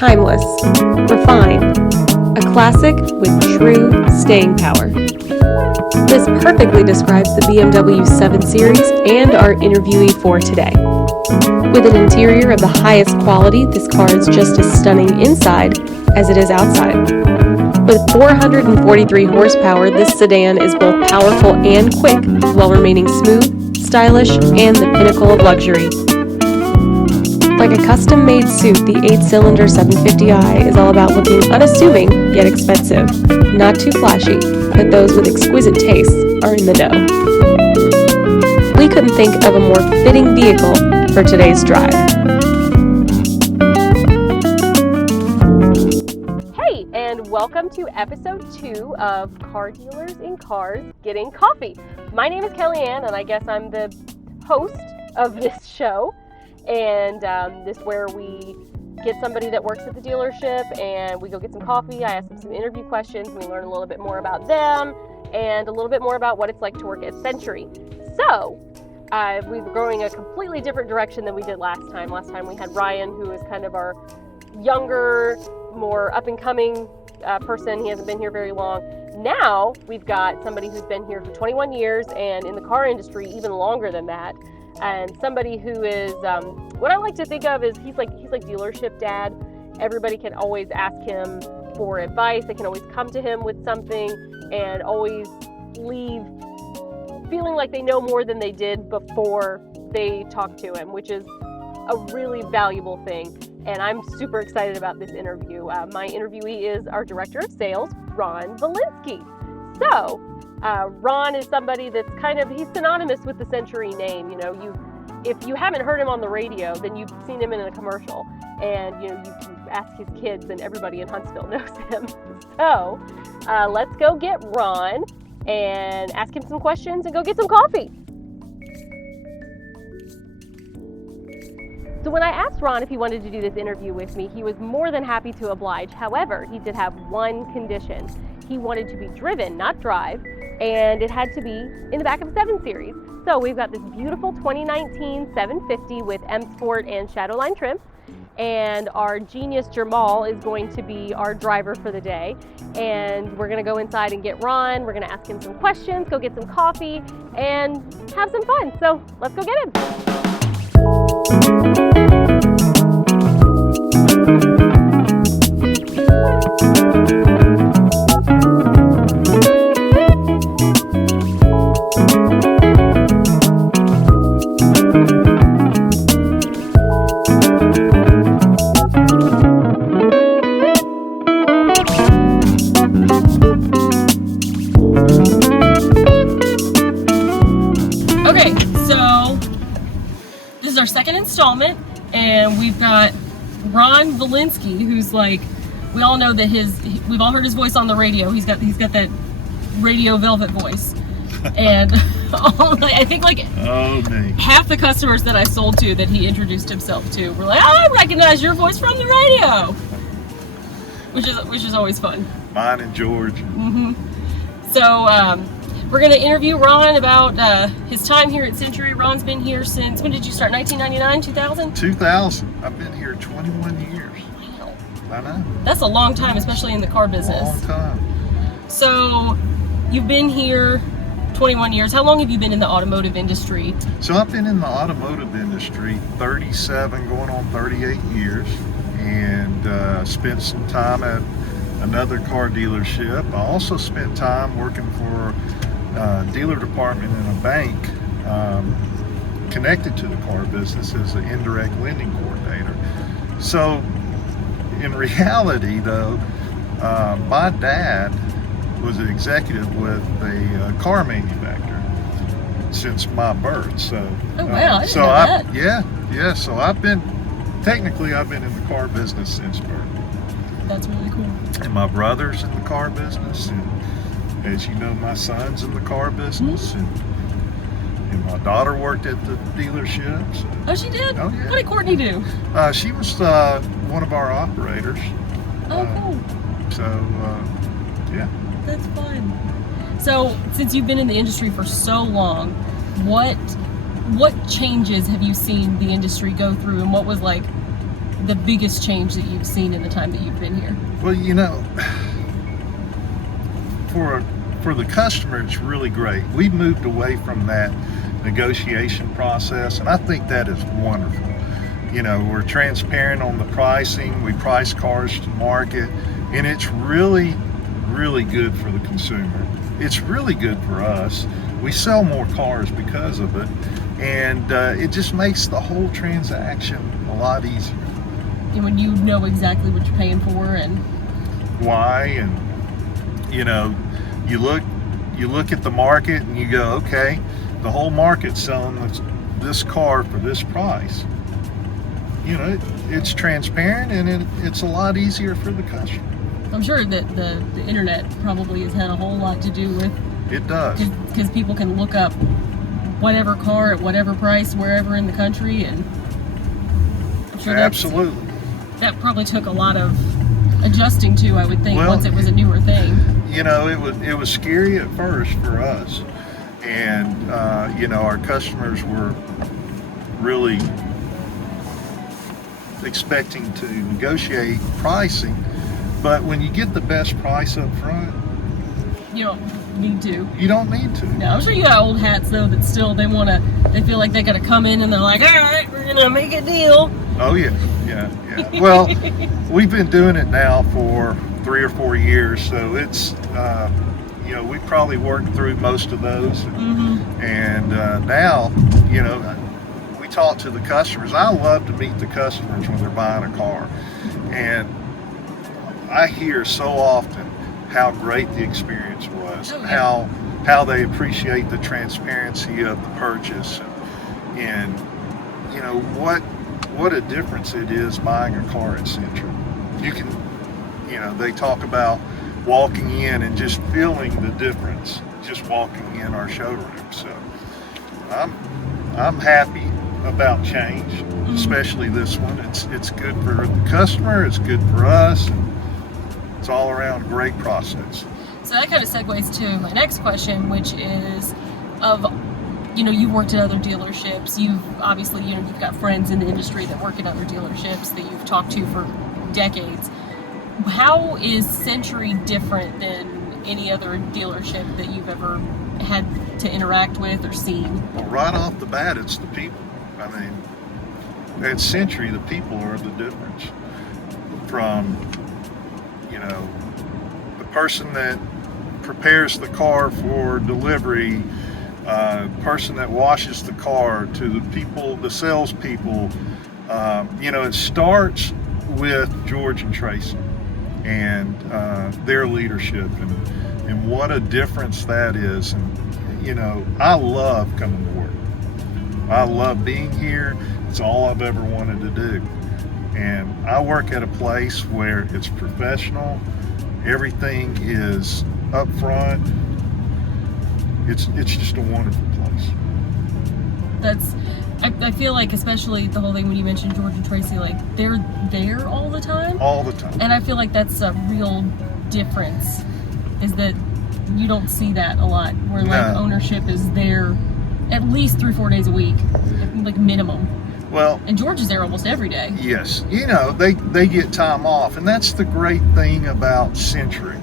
Timeless, refined, a classic with true staying power. This perfectly describes the BMW 7 Series and our interviewee for today. With an interior of the highest quality, this car is just as stunning inside as it is outside. With 443 horsepower, this sedan is both powerful and quick while remaining smooth, stylish, and the pinnacle of luxury. Like a custom-made suit, the 8-cylinder 750i is all about looking unassuming yet expensive. Not too flashy, but those with exquisite tastes are in the know. We couldn't think of a more fitting vehicle for today's drive. Hey, and welcome to episode 2 of Car Dealers in Cars Getting Coffee. My name is Kelly Ann, and I guess I'm the host of this show. And this is where we get somebody that works at the dealership and we go get some coffee. I ask them some interview questions. We learn a little bit more about them and a little bit more about what it's like to work at Century. So we're going a completely different direction than we did last time. Last time we had Ryan, who is kind of our younger, more up-and-coming person. He hasn't been here very long. Now we've got somebody who's been here for 21 years and in the car industry even longer than that. And somebody who is, what I like to think of is he's like dealership dad. Everybody can always ask him for advice. They can always come to him with something and always leave feeling like they know more than they did before they talked to him, which is a really valuable thing. And I'm super excited about this interview. My interviewee is our director of sales, Ron Volinski. So, Ron is somebody that's he's synonymous with the Century name. You know, if you haven't heard him on the radio, then you've seen him in a commercial. And, you can ask his kids and everybody in Huntsville knows him. So, let's go get Ron and ask him some questions and go get some coffee. So when I asked Ron if he wanted to do this interview with me, he was more than happy to oblige. However, he did have one condition. He wanted to be driven, not drive, and it had to be in the back of a 7 Series. So we've got this beautiful 2019 750 with M Sport and Shadowline trim, and our genius Jamal is going to be our driver for the day. And we're gonna go inside and get Ron. We're gonna ask him some questions, go get some coffee, and have some fun. So let's go get him. Okay, so this is our second installment, and we've got Ron Volinski, who's like, we all know that we've all heard his voice on the radio. He's got that radio velvet voice, and I think half the customers that I sold to that he introduced himself to were like, "Oh, I recognize your voice from the radio," which is always fun. Mine and George. Mm-hmm. So we're going to interview Ron about his time here at Century. Ron's been here since, when did you start, 1999, 2000? 2000. I've been here 21 years. Wow. I know. That's a long time, especially in the car business. Long time. So you've been here 21 years. How long have you been in the automotive industry? So I've been in the automotive industry 37, going on 38 years, and spent some time at another car dealership. I also spent time working for dealer department in a bank connected to the car business as an indirect lending coordinator. So in reality though, my dad was an executive with a car manufacturer since my birth. So oh wow, I didn't know that. Yeah, so I've been in the car business since birth. That's really cool. And my brother's in the car business, and as you know, my son's in the car business, and my daughter worked at the dealership. So. Oh, she did? Oh, yeah. What did Courtney do? She was one of our operators. Oh, cool. So, yeah. That's fun. So, since you've been in the industry for so long, what changes have you seen the industry go through, and what was like the biggest change that you've seen in the time that you've been here? Well, for the customer, it's really great. We've moved away from that negotiation process, and I think that is wonderful. We're transparent on the pricing. We price cars to market, and it's really, really good for the consumer. It's really good for us. We sell more cars because of it, and it just makes the whole transaction a lot easier. And when you know exactly what you're paying for and why, and you look at the market and you go, okay, the whole market's selling this car for this price. It's transparent, and it's a lot easier for the customer. I'm sure that the internet probably has had a whole lot to do with it. Does, because people can look up whatever car at whatever price wherever in the country, and I'm sure absolutely that probably took a lot of adjusting to, I would think, well, once it was a newer thing. It was scary at first for us, and our customers were really expecting to negotiate pricing, but when you get the best price up front, you don't need to. You don't need to. No, I'm sure you got old hats though that still they feel like they gotta come in and they're like, all right, we're gonna make a deal. Oh yeah. Well, we've been doing it now for 3 or 4 years, so it's we probably worked through most of those, and now we talk to the customers. I love to meet the customers when they're buying a car, and I hear so often how great the experience was, how they appreciate the transparency of the purchase, and what a difference it is buying a car at Century. You can, they talk about walking in and just feeling the difference, just walking in our showroom. So I'm happy about change, especially this one. It's good for the customer, it's good for us, and it's all around a great process. So that kind of segues to my next question, which is you've worked at other dealerships. You've obviously, you've got friends in the industry that work at other dealerships that you've talked to for decades. How is Century different than any other dealership that you've ever had to interact with or seen? Well, right off the bat, it's the people. I mean, at Century, the people are the difference. From, the person that prepares the car for delivery, person that washes the car, to the people, the salespeople. It starts with George and Tracy and their leadership, and what a difference that is. And I love coming to work. I love being here. It's all I've ever wanted to do. And I work at a place where it's professional. Everything is up front. It's just a wonderful place. I feel like, especially the whole thing when you mentioned George and Tracy, like they're there all the time. All the time. And I feel like that's a real difference, is that you don't see that a lot, where like ownership is there at least 3-4 days a week, like minimum. Well, and George is there almost every day. Yes, they get time off, and that's the great thing about Century.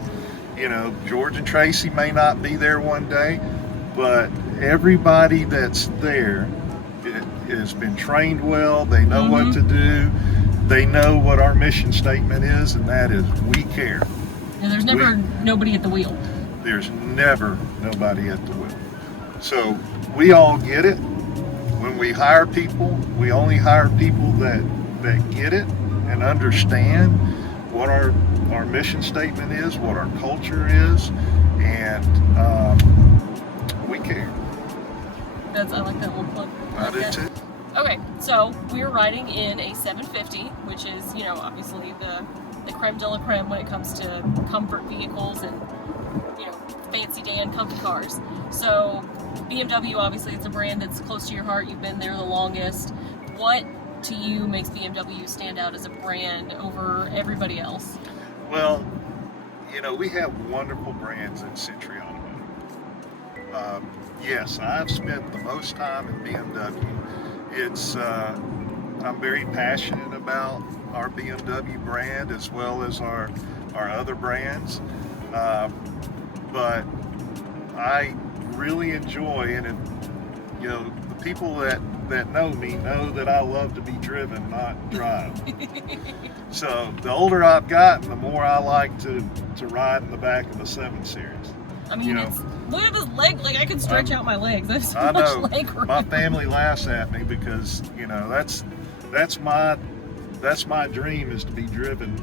George and Tracy may not be there one day, but everybody that's there has been trained well. They know what to do. They know what our mission statement is, and that is, we care. And there's never nobody at the wheel. There's never nobody at the wheel. So we all get it. When we hire people, we only hire people that get it and understand what our mission statement is, what our culture is, and we care. I like that one plug. I do too. Okay, so we're riding in a 750, which is, obviously the creme de la creme when it comes to comfort vehicles and, fancy Dan comfy cars. So BMW, obviously, it's a brand that's close to your heart. You've been there the longest. What to you makes BMW stand out as a brand over everybody else? Well, we have wonderful brands at Century Automotive. Yes, I've spent the most time in BMW. I'm very passionate about our BMW brand as well as our other brands, but I really enjoy, and you know, the people that know me know that I love to be driven, not drive. So the older I've gotten, the more I like to ride in the back of the 7 Series. I mean, look at this leg. Like, I could stretch out my legs. There's so I much know. leg room. My family laughs at me because, you know, that's my dream, is to be driven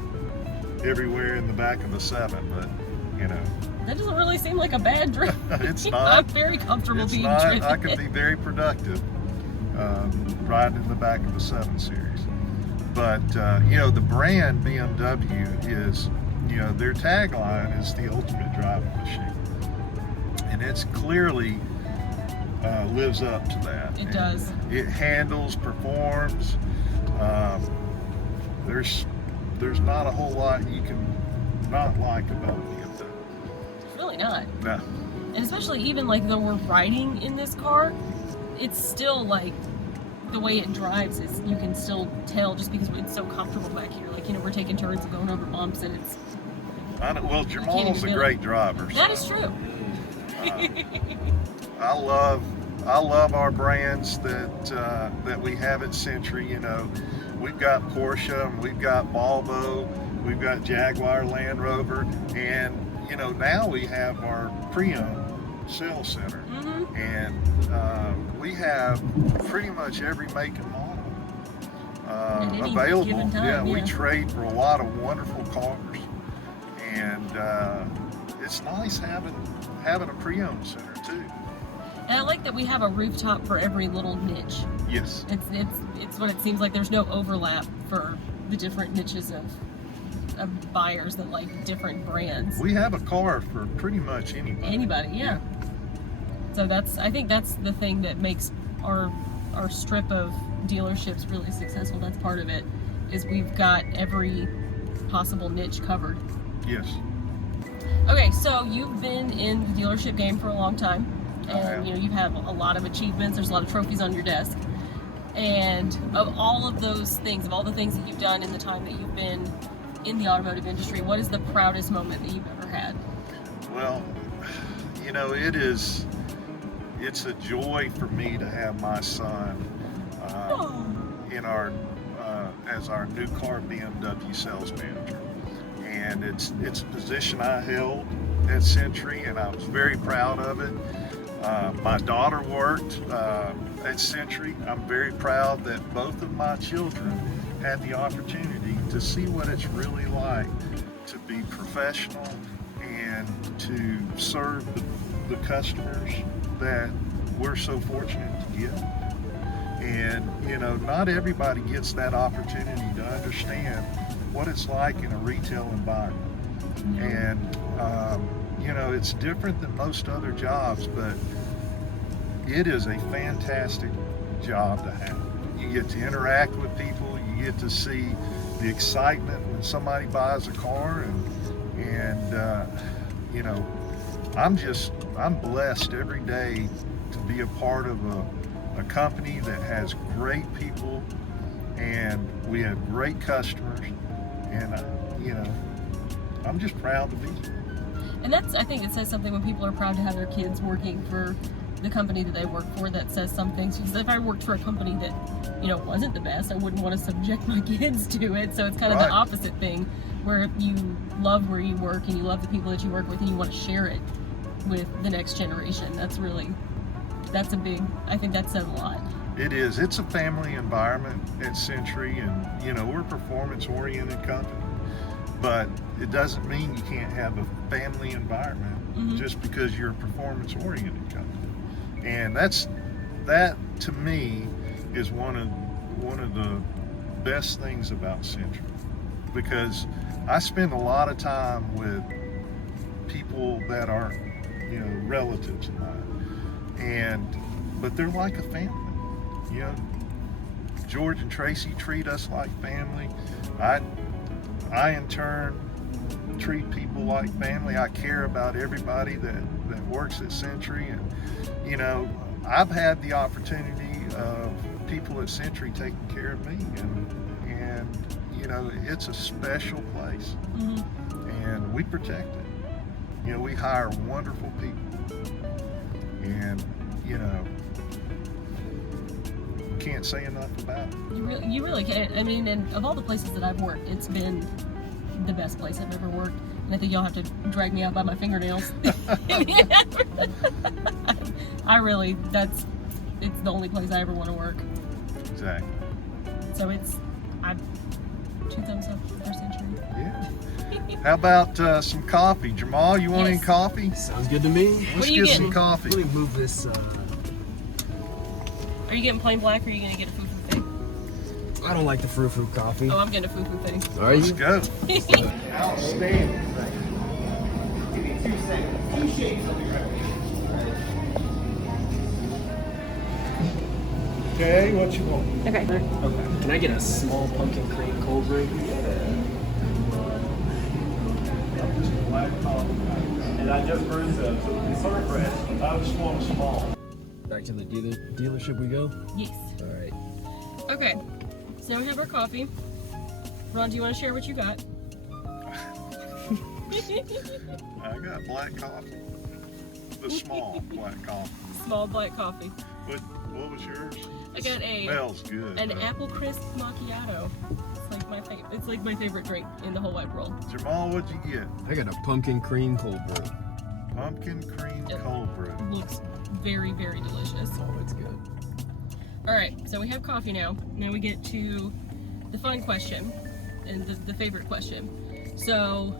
everywhere in the back of the 7. But, you know, that doesn't really seem like a bad dream. It's not. I'm very comfortable being driven. I can be very productive riding in the back of the 7 Series. But, you know, the brand BMW is, you know, their tagline is the ultimate driving machine. And it's clearly lives up to that. It does. It handles, performs. There's not a whole lot you can not like about BMW. It's really not. No. And especially even like though we're riding in this car, it's still like the way it drives is, you can still tell just because it's so comfortable back here. Like, you know, we're taking turns and going over bumps, and it's. I know, well, Jamal's a great driver. That is true. I love our brands that we have at Century. You know, we've got Porsche, and we've got Volvo, we've got Jaguar, Land Rover, and you know, now we have our pre-owned sales center, and we have pretty much every make and model available. We trade for a lot of wonderful cars, and it's nice having a pre-owned center too. And I like that we have a rooftop for every little niche. Yes. It's what it seems like. There's no overlap for the different niches of buyers that like different brands. We have a car for pretty much anybody. Anybody, yeah. So I think that's the thing that makes our strip of dealerships really successful. That's part of it, is we've got every possible niche covered. Yes. Okay, so you've been in the dealership game for a long time, and you know, you've had a lot of achievements. There's a lot of trophies on your desk, and of all of those things, of all the things that you've done in the time that you've been in the automotive industry, what is the proudest moment that you've ever had? Well, you know, it's a joy for me to have my son in our as our new car BMW sales manager, and it's a position I held at Century, and I was very proud of it. My daughter worked at Century. I'm very proud that both of my children had the opportunity to see what it's really like to be professional and to serve the customers that we're so fortunate to get. And you know, not everybody gets that opportunity to understand what it's like in a retail environment. And you know, it's different than most other jobs, but it is a fantastic job to have. You get to interact with people, you get to see the excitement when somebody buys a car, and you know, I'm blessed every day to be a part of a company that has great people, and we have great customers, and you know, I'm just proud to be here. And I think it says something when people are proud to have their kids working for the company that they work for. That says something. Because if I worked for a company that, you know, wasn't the best, I wouldn't want to subject my kids to it. So it's kind of the opposite thing, where you love where you work and you love the people that you work with, and you want to share it with the next generation. I think that says a lot. It is. It's a family environment at Century, and you know, we're a performance-oriented company, but it doesn't mean you can't have a family environment just because you're a performance-oriented company. And that to me is one of the best things about Century, because I spend a lot of time with people that are, you know, relatives of mine, but they're like a family. You know, George and Tracy treat us like family. I in turn treat people like family. I care about everybody that works at Century, and you know, I've had the opportunity of people at Century taking care of me, and you know, it's a special place, and we protect it. You know, we hire wonderful people, and you know, can't say enough about it. You really can't. I mean, and of all the places that I've worked, it's been the best place I've ever worked. And I think y'all have to drag me out by my fingernails. It's the only place I ever want to work. Exactly. So I'm 2 thumbs up for Century. Yeah. How about some coffee? Jamal, you want any coffee? Sounds good to me. Let's get some coffee. Let me move this. Are you getting plain black or are you going to get a foo-foo thing? I don't like the frou-frou coffee. Oh, I'm getting a foo-foo thing. Are you? Let's go. Outstanding. Give me 2 seconds. 2 shakes, I'll be right back. Okay, what you want? Okay. Okay. Can I get a small pumpkin cream cold brew? Black coffee. And I just brewed those. Sorry for asking. I just want a small. Back to the dealership we go? Yes. All right. Okay. So now we have our coffee. Ron, do you want to share what you got? I got black coffee. The small black coffee. Small black coffee. What was yours? I got Smells good. an apple crisp macchiato. It's like my favorite drink in the whole wide world. Jamal, what'd you get? I got a pumpkin cream cold brew. Pumpkin cream cold brew. Looks very, very delicious. Oh, it's good. All right, so we have coffee now. Now we get to the fun question and the favorite question. So,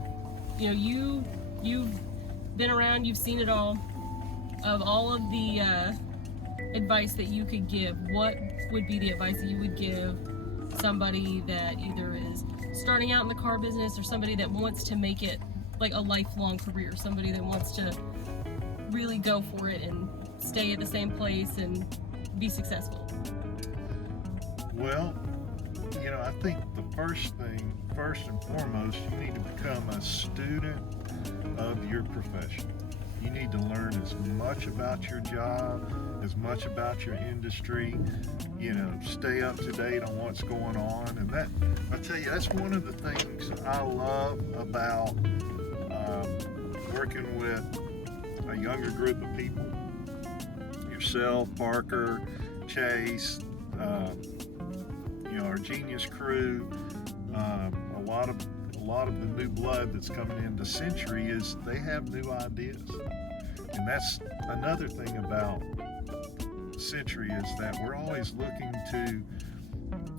you know, you've been around, you've seen it all. Of all of the advice that you could give, what would be the advice that you would give somebody that either is starting out in the car business or somebody that wants to make it like a lifelong career, somebody that wants to really go for it and stay at the same place and be successful? Well, you know, I think the first and foremost, you need to become a student of your profession. You need to learn as much about your job, as much about your industry, you know, stay up to date on what's going on. And that, I tell you, that's one of the things I love about working with a younger group of people. Yourself, Parker, Chase, you know, our genius crew, a lot of the new blood that's coming into Century is they have new ideas. And that's another thing about Century is that we're always looking to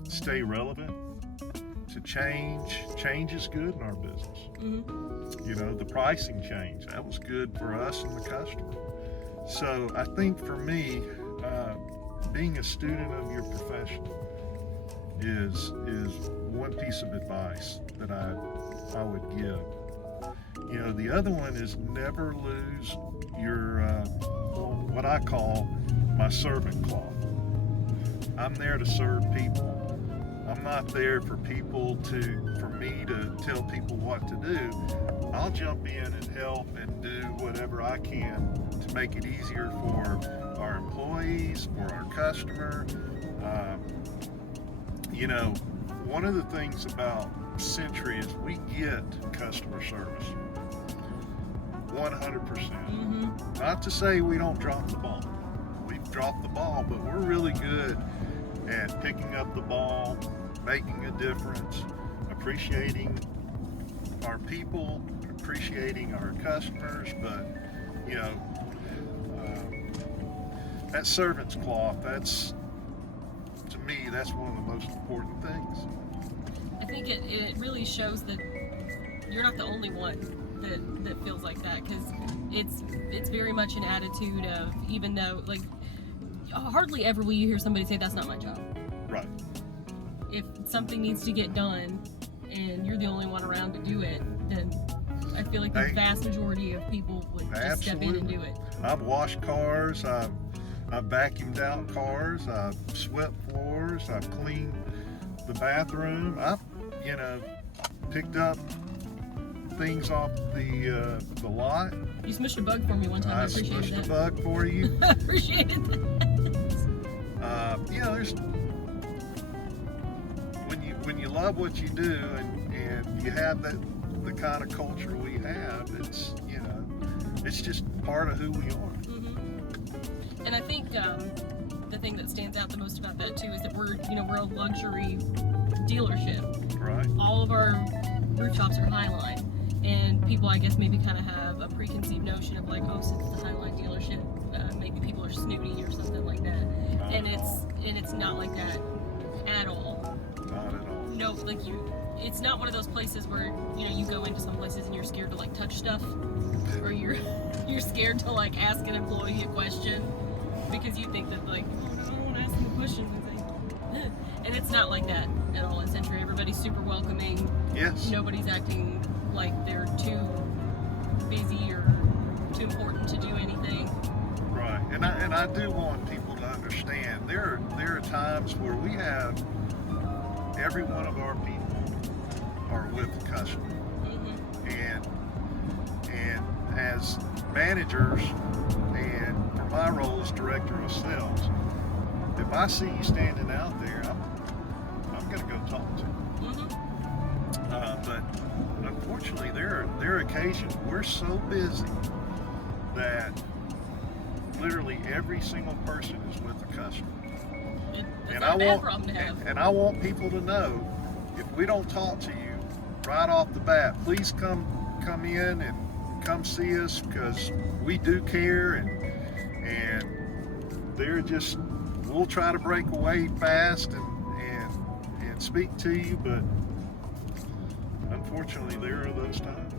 stay relevant, to change. Change is good in our business. You know, the pricing change, that was good for us and the customer. So I think for me, being a student of your profession is one piece of advice that I would give. You know, the other one is never lose your what I call my servant cloth. I'm there to serve people. I'm not there for me to tell people what to do. I'll jump in and help and do whatever I can to make it easier for our employees, for our customer. You know, one of the things about Century is we get customer service 100%. Not to say we don't drop the ball. We've dropped the ball, but we're really good at picking up the ball, making a difference, appreciating our people, appreciating our customers. But you know, that servant's cloth, to me, that's one of the most important things. I think it really shows that you're not the only one that feels like that, because it's very much an attitude of, even though, like, hardly ever will you hear somebody say that's not my job. Right. If something needs to get done and you're the only one around to do it, then I feel like the vast majority of people would just step in and do it. I've washed cars, I've vacuumed out cars, I've swept floors, I've cleaned the bathroom, I've, you know, picked up things off the lot. You smushed a bug for me one time. I appreciated that. I smushed a bug for you. I appreciated that. You know, when you love what you do and you have the kind of culture we have, it's, you know, it's just part of who we are. And I think the thing that stands out the most about that too is that we're a luxury dealership. Right. All of our rooftops are Highline, and people, I guess, maybe kind of have a preconceived notion of like, oh, since it's a Highline dealership, maybe people are snooty or something like that. And it's not like that at all. Not at all. No, like it's not one of those places where you go into some places and you're scared to like touch stuff, or you're scared to like ask an employee a question because you think that like, oh no, I don't want to ask them a question. And it's not like that at all at Century. Everybody's super welcoming. Yes. Nobody's acting like they're too busy or too important to do anything. Right. And I do want people to understand there are times where we have every one of our people are with the customer. And as managers, and for my role as director of sales, if I see you standing out there, I'm going to go talk to you. But unfortunately, there are occasions we're so busy that literally every single person is with the customer. It's not a bad problem to have. And I want people to know, if we don't talk to you right off the bat, please come in and come see us, because we do care, and they're just, we'll try to break away fast and speak to you, but unfortunately there are those times.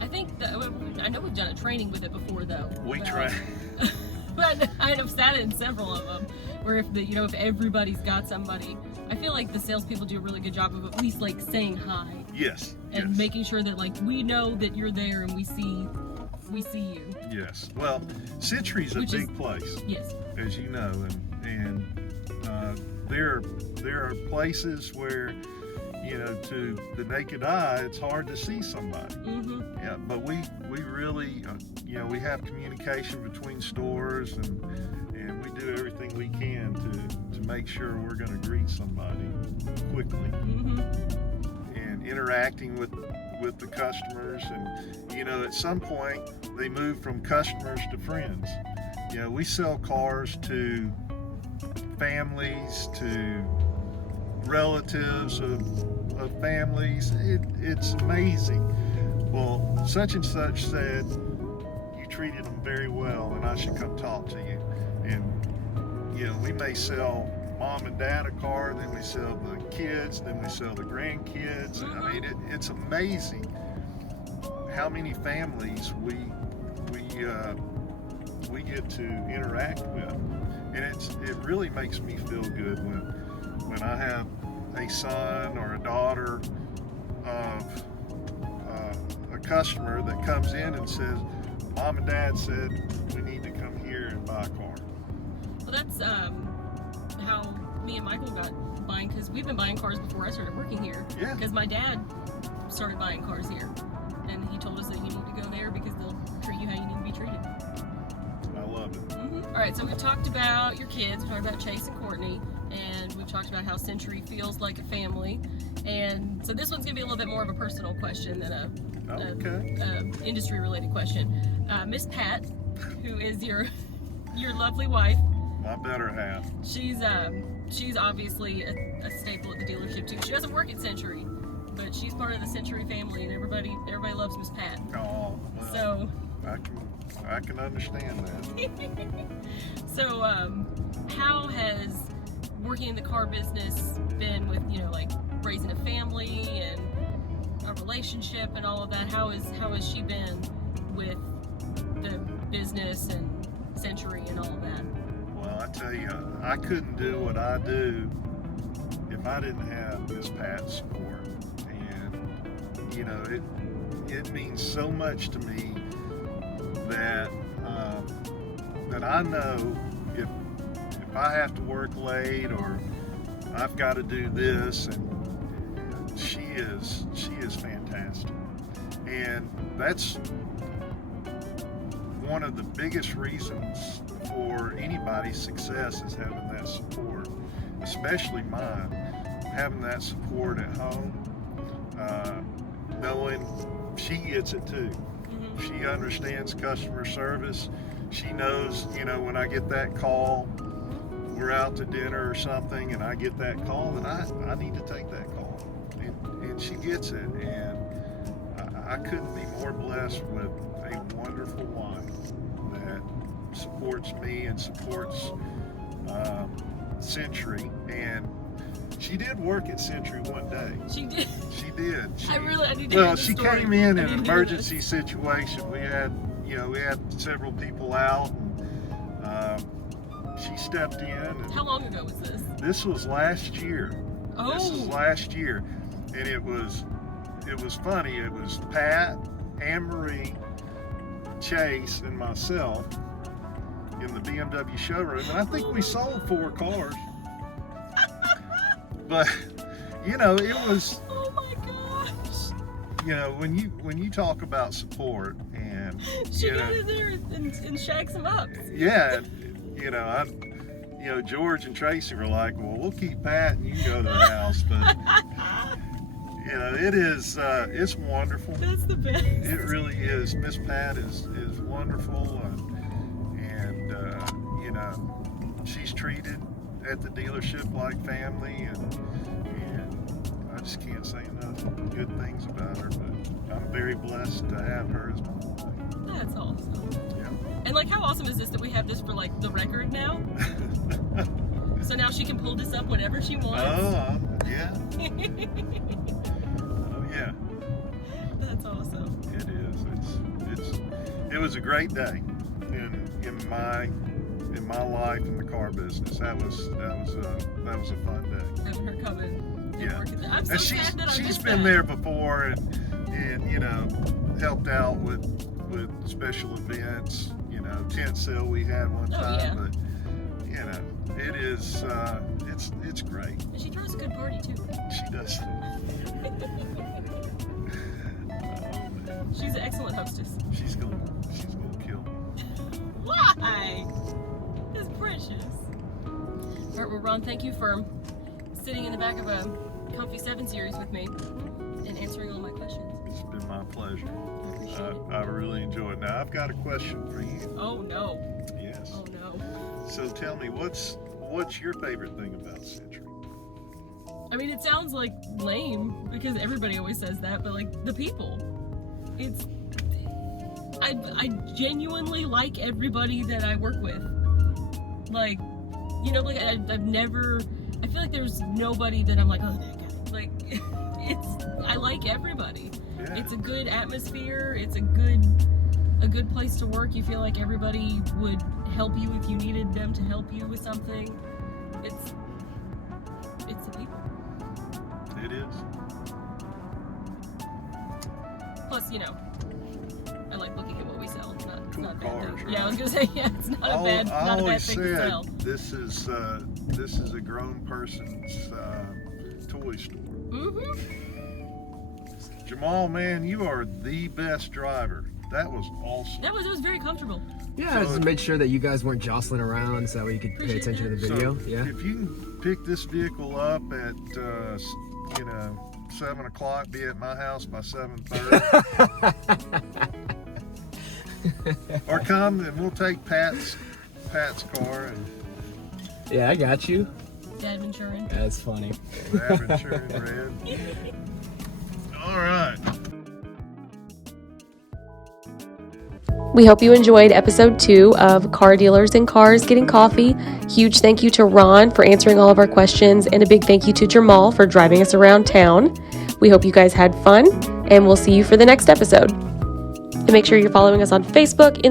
I think that, I know we've done a training with it before though. We try. But I've sat in several of them where if everybody's got somebody, I feel like the salespeople do a really good job of at least like saying hi. Yes. And making sure that like we know that you're there and we see you. Yes. Well, Century's a big place. Yes. As you know, and there are places where, to the naked eye, it's hard to see somebody. Yeah, but we really, we have communication between stores, and we do everything we can to make sure we're going to greet somebody quickly, and interacting with the customers. And at some point they move from customers to friends. We sell cars to families, to relatives of families. It's amazing. Well, such and such said you treated them very well and I should come talk to you. And we may sell mom and dad a car, then we sell the kids, then we sell the grandkids. I mean, it's amazing how many families we get to interact with, and it really makes me feel good when I have a son or a daughter of a customer that comes in and says, Mom and Dad said we need to come here and buy a car. Well, that's how me and Michael got buying, because we've been buying cars before I started working here. Yeah. Because my dad started buying cars here, and he told us that you need to go there because they'll treat you how you need to be treated. I love it. All right, so we've talked about your kids, we've talked about Chase and Courtney, and we've talked about how Century feels like a family. And so this one's going to be a little bit more of a personal question than a industry-related question. Miss Pat, who is your lovely wife. My better half. She's obviously a staple at the dealership too. She doesn't work at Century, but she's part of the Century family, and everybody loves Miss Pat. Oh, well, so I can understand that. So how has working in the car business been with like raising a family and a relationship and all of that? How has she been with the business and Century and all of that? Well, I tell you, I couldn't do what I do if I didn't have Miss Pat's support. And it means so much to me that I know if I have to work late or I've got to do this, and she is fantastic. And that's one of the biggest reasons for anybody's success, is having that support, especially mine. having that support at home, knowing she gets it too. She understands customer service. She knows, when I get that call, we're out to dinner or something, and I get that call, and I need to take that call. And she gets it. And I couldn't be more blessed with a wonderful wife that supports me and supports Century. And she did work at Century one day. She did. She did. I need to hear the she story. came in I an need to hear emergency this. situation. We had several people out. And, she stepped in. And How long ago was this? this was last year. Oh. This is last year, and it was funny. It was Pat, Anne Marie, Chase, and myself in the BMW showroom, and I think we sold 4 cars. But it was. Oh my gosh. When you talk about support and She got in there and shagged some ups. yeah, George and Tracy were like, well, we'll keep Pat and you can go to the house, but it is it's wonderful. That's the best. It really is. Miss Pat is wonderful, and she's treated at the dealership like family, and I just can't say enough good things about her. But I'm very blessed to have her as my wife. That's awesome. Yeah. And how awesome is this that we have this for the record now? So now she can pull this up whenever she wants. Oh yeah. Oh yeah. That's awesome. It is. It was a great day in my life in the car business. That was a fun day. Having her come and Yeah. work at that. I'm so And sad that I she's missed been that. there before and helped out with special events. Tent sale we had one time, yeah. but it is it's great. And she throws a good party too. She does. She's an excellent hostess. She's gonna kill. Why? It's precious. All right, well, Ron, thank you for sitting in the back of a comfy 7 Series with me and answering all my questions. It's been my pleasure. I appreciate it. I really enjoyed it. Now I've got a question for you. Oh no. Yes. Oh no. So tell me, what's your favorite thing about Century? I mean, it sounds lame because everybody always says that, but the people. I genuinely like everybody that I work with. I've never. I feel like there's nobody that I'm like, oh, that guy. I like everybody. Yeah. It's a good atmosphere. It's a good place to work. You feel like everybody would help you if you needed them to help you with something. It's the people. It is. Plus, I like looking at what we sell. It's Cool not a bad cars, thing. right? Yeah, I was gonna say, yeah, it's not a bad I thing always to said sell. this is a grown person's toy store. Jamal, man, you are the best driver. That was awesome. It was very comfortable. Yeah, I just made sure that you guys weren't jostling around so that way you could pay Appreciate attention to the So video. Yeah. if you can pick this vehicle up at 7 o'clock, be at my house by 7:30, or come and we'll take Pat's car and Yeah, I got you. Dad Venturin. That's funny. Aventure in red. All right. We hope you enjoyed episode 2 of Car Dealers in Cars Getting Coffee. Huge thank you to Ron for answering all of our questions, and a big thank you to Jamal for driving us around town. We hope you guys had fun, and we'll see you for the next episode. And make sure you're following us on Facebook,